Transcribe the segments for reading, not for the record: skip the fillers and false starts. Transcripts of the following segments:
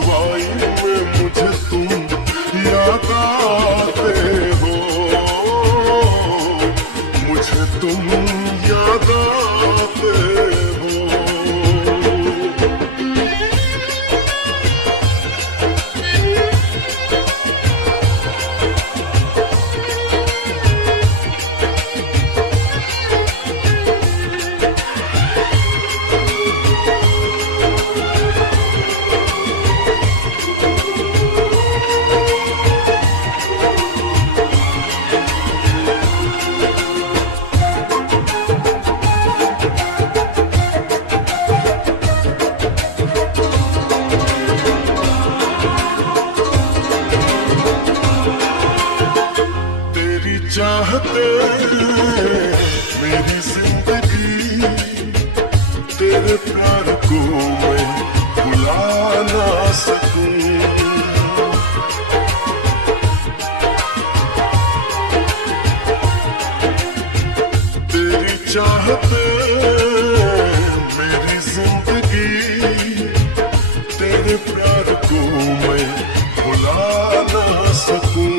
रुसवाई में मुझे तुम याद आते हो, मुझे तुम याद आते हो। चाहते मेरी जिंदगी, तेरे प्यार को मैं भुला ना सकूं। तेरी चाहते मेरी जिंदगी, तेरे प्यार को मैं भुला ना सकूं।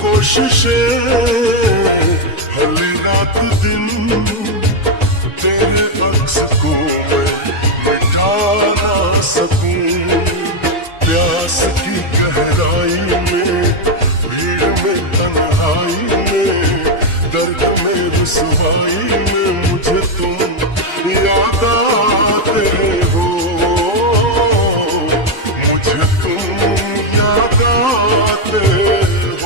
कोशिशें भली रात दिन, तेरे अक्स को मैं मिटा ना सकूं। प्यास की गहराई में, भीड़ में, तन्हाई में, दर्द में, रुसवाई में मुझे तुम याद आते हो, मुझे तुम याद आते हो।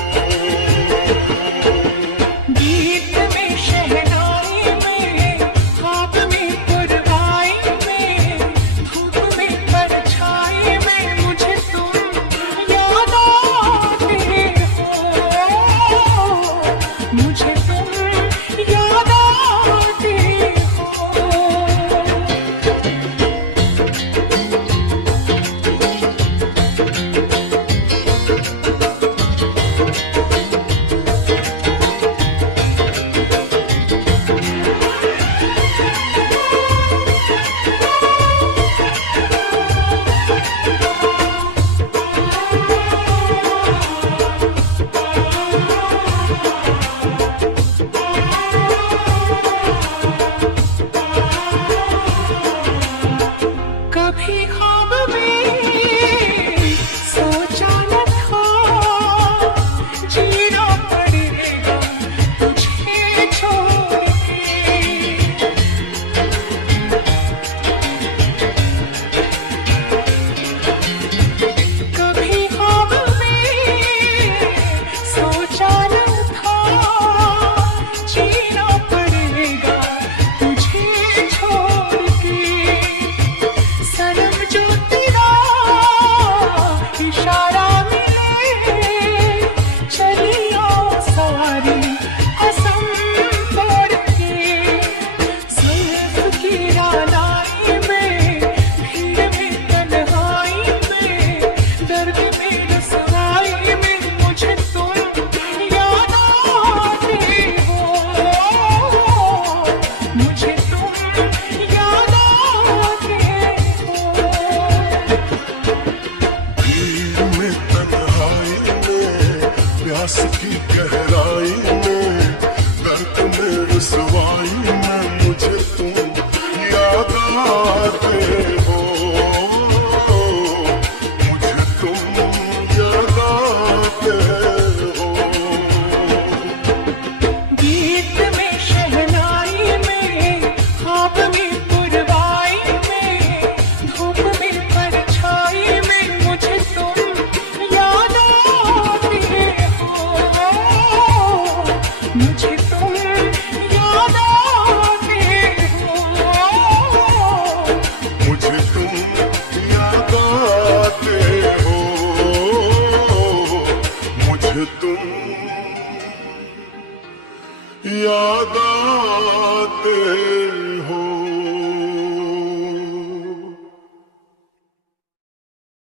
प्यास की गहराई में, दर्द में, रुसवाई में मुझे तुम याद आते हो, मुझे तुम याद आते हो। गीत में, शहनाई में, ख्वाब में, पुरवाई में, धूप में, परछाई में मुझे तुम याद आते हो, मुझे तुम याद आते हो, मुझे तुम याद आते हो, मुझे तुम याद आते